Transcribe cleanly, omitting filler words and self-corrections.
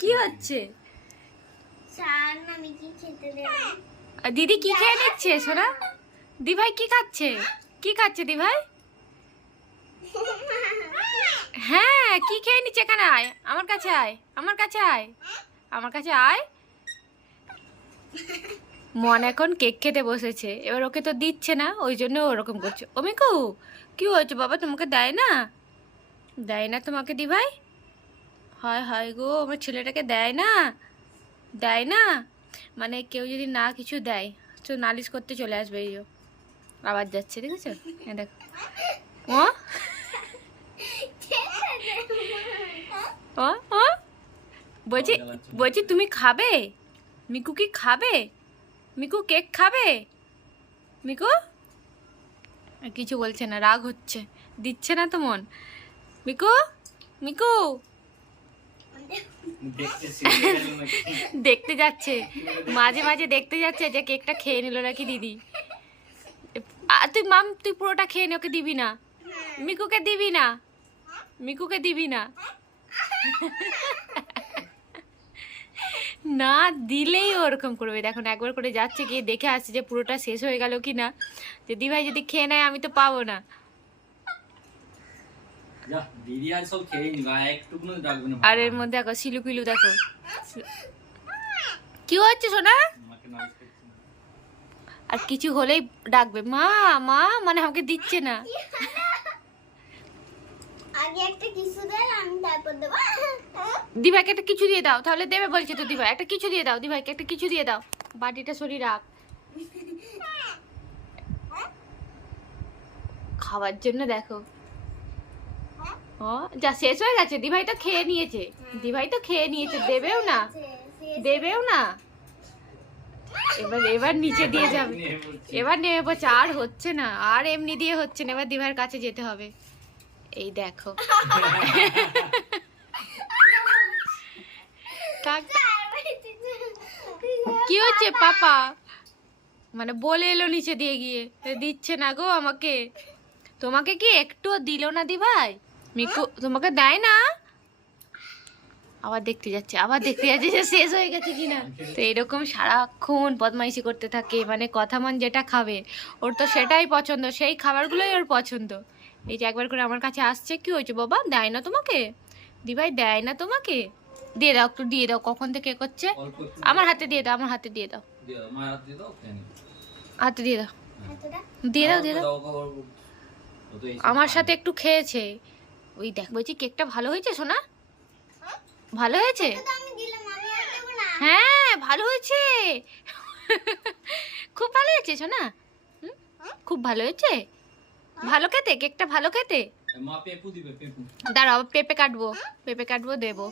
কি হচ্ছে? দিদি কি খেয়ে নিচ্ছে সোনা? দি ভাই কি খাচ্ছে? কি খাচ্ছে দি ভাই? হ্যাঁ কি খেয়ে নিচ্ছে? এখানে আয়, আমার কাছে আয়, আমার কাছে আয়, আমার কাছে আয়। মন এখন কেক খেতে বসেছে, এবার ওকে তো দিচ্ছে না, ওই জন্য ওরকম করছে। ও মিকু কি হয়েছে বাবা? তোমাকে দেয় না? দেয় না তোমাকে দি ভাই? হয় হয় গো, আমার ছেলেটাকে দেয় না, দেয় না। মানে কেউ যদি না কিছু দেয় তো নালিশ করতে চলে আসবে। এই আবার যাচ্ছে, দেখেছো? হ্যাঁ দেখো ও ও ও বলছি, বলছি তুমি খাবে? মিকু কি খাবে? মিকু কেক খাবে? মিকু আর কিছু বলছে না, রাগ হচ্ছে, দিচ্ছে না তো মন। মিকু মিকু দেখতে যাচ্ছে, মাঝে মাঝে দেখতে যাচ্ছে যে কেকটা খেয়ে নিল নাকি দিদি। তুই মাম তুই পুরোটা খেয়ে নে, ওকে দিবি না, মিকুকে দিবি না, মিকুকে দিবি না। না দিলেই ওরকম করবে। দেখুন একবার করে যাচ্ছে, গিয়ে দেখে আসছে যে পুরোটা শেষ হয়ে গেল কি না। যদি ভাই যদি খেয়ে নেয় আমি তো পাবো না। আর এর মধ্যে দেখো সিলু পিলু, দেখো কি হচ্ছে সোনা। আর কিছু হলেই ডাকবে মা মা, মানে আমাকে দিচ্ছে না। দিভাইকে একটা কিছু দিয়ে দাও, তাহলে দেবে বলছে তো। দিভাই একটা কিছু দিয়ে দাও, দিভাইকে একটা কিছু দিয়ে দাও। বাটিটা সরিয়ে রাখ খাওয়ার জন্য। দেখো ও যা শেষ হয়ে গেছে, দিভাই তো খেয়ে নিয়েছে, দিভাই তো খেয়ে নিয়েছে, দেবেও না, দেবেও না। এবার এবার নিচে দিয়ে যাবে, এবার নেমে পড়ছে। আর হচ্ছে না, আর এমনি দিয়ে হচ্ছে না, এবার দিভাইয়ের কাছে যেতে হবে। এই দেখো কি হচ্ছে পাপা? মানে বলে এলো নিচে দিয়ে গিয়ে, দিচ্ছে না গো আমাকে। তোমাকে কি একটু দিল না দি ভাই? মিকু তোমাকে দেয় না? আবার দেখতে যাচ্ছে, আবার দেখতে যাচ্ছে যে শেষ হয়ে গেছে কিনা। তো এরকম সারাক্ষণ বদমাইশি করতে থাকে, মানে কথা মান যেটা খাবে ওর তো সেটাই পছন্দ, সেই খাবারগুলোই ওর পছন্দ। এই যে একবার করে আমার কাছে আসছে, কি হয়েছে বাবা? দেয় না তোমাকে? দিভাই দেয় না তোমাকে? দিয়ে দাও, একটু দিয়ে দাও। কখন থেকে করছে? আমার হাতে দিয়ে দাও, আমার হাতে দিয়ে দাও, হাতে দিয়ে দাও, দিয়ে দাও, দিয়ে দাও। আমার সাথে একটু খেয়েছে। ওই দেখ, বলছি কেকটা ভালো হয়েছে সোনা? ভালো হয়েছে? হ্যাঁ ভালো হয়েছে, খুব ভালো হয়েছে সোনা, খুব ভালো হয়েছে। ভালো খেতে কেকটা, ভালো খেতে। দাঁড়াও পেঁপে কাটবো, পেঁপে কাটবো দেবো।